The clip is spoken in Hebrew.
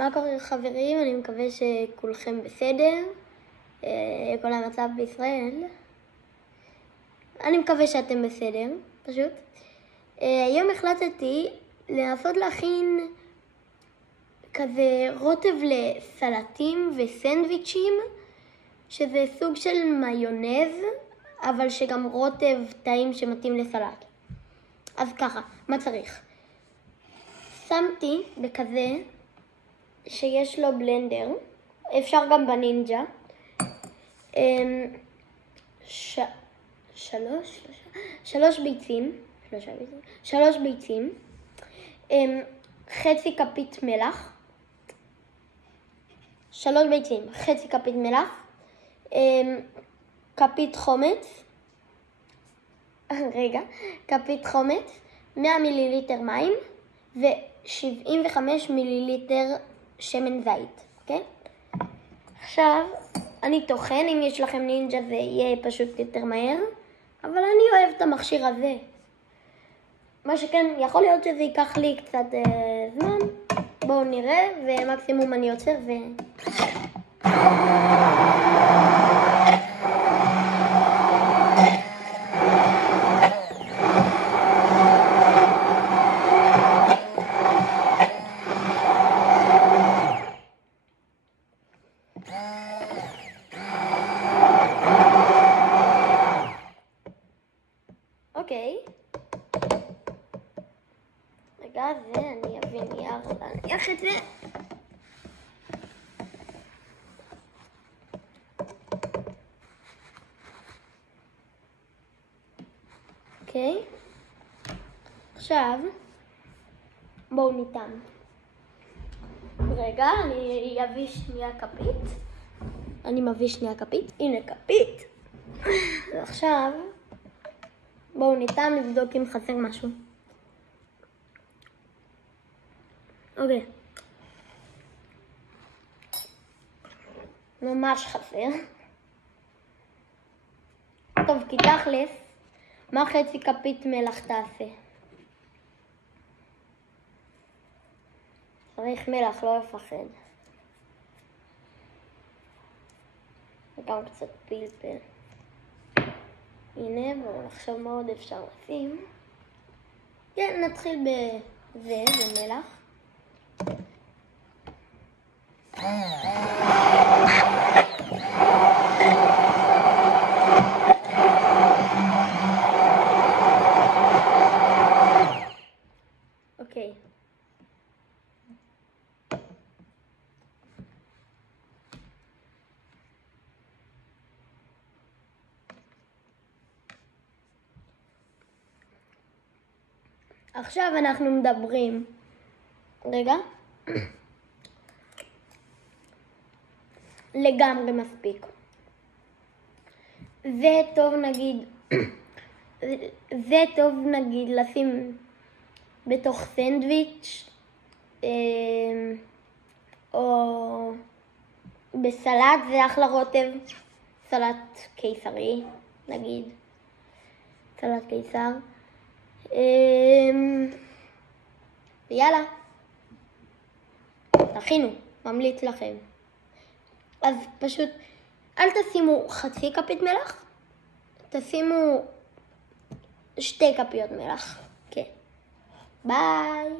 מה קורה חברים? אני מקווה שכולכם בסדר. כל המצב בישראל. אני מקווה שאתם בסדר, פשוט. היום החלטתי לנסות להכין כזה רוטב לסלטים וסנדוויצ'ים, שזה סוג של מיונז, אבל שגם רוטב טעים שמתאים לסלט. אז ככה, מה צריך? שמתי בכזה שיש לו בלנדר, אפשר גם בנינג'ה, שלוש ביצים, חצי כפית מלח, כפית חומץ, 100 מיליליטר מים ו75 מיליליטר שמן זית, אוקיי? עכשיו אני טוחן, אם יש לכם נינג'ה זה יהיה פשוט יותר מהר, אבל אני אוהב את המכשיר הזה. מה שכן, יכול להיות שזה ייקח לי קצת זמן. בואו נראה, ומקסימום אני עוצר אוקיי. רגע, אני אביא נייר להניח את זה. אוקיי. עכשיו, בואו ניתן. רגע, אני אביא שנייה כפית. אני מביא שנייה כפית. הנה כפית. ועכשיו, בואו ניתן לבדוק אם חסר משהו. אוקיי. ממש חסר. טוב, כי תכלס, מה חצי כפית מלח תעשה? צריך מלח, לא לפחד. וגם קצת פלפל. הנה, בואו נחשוב מה עוד אפשר לשים. כן, נתחיל בזה, במלח. אוקיי. עכשיו אנחנו מדברים. רגע. לגמרי מספיק. זה טוב נגיד לשים בתוך סנדוויץ' או בסלט, זה אחלה רוטב. סלט קיסרי נגיד. סלט קיסר. ויאללה. תכינו, ממליץ לכם. אז פשוט, אל תשימו חצי כפית מלח, תשימו 2 כפיות מלח. כן. ביי.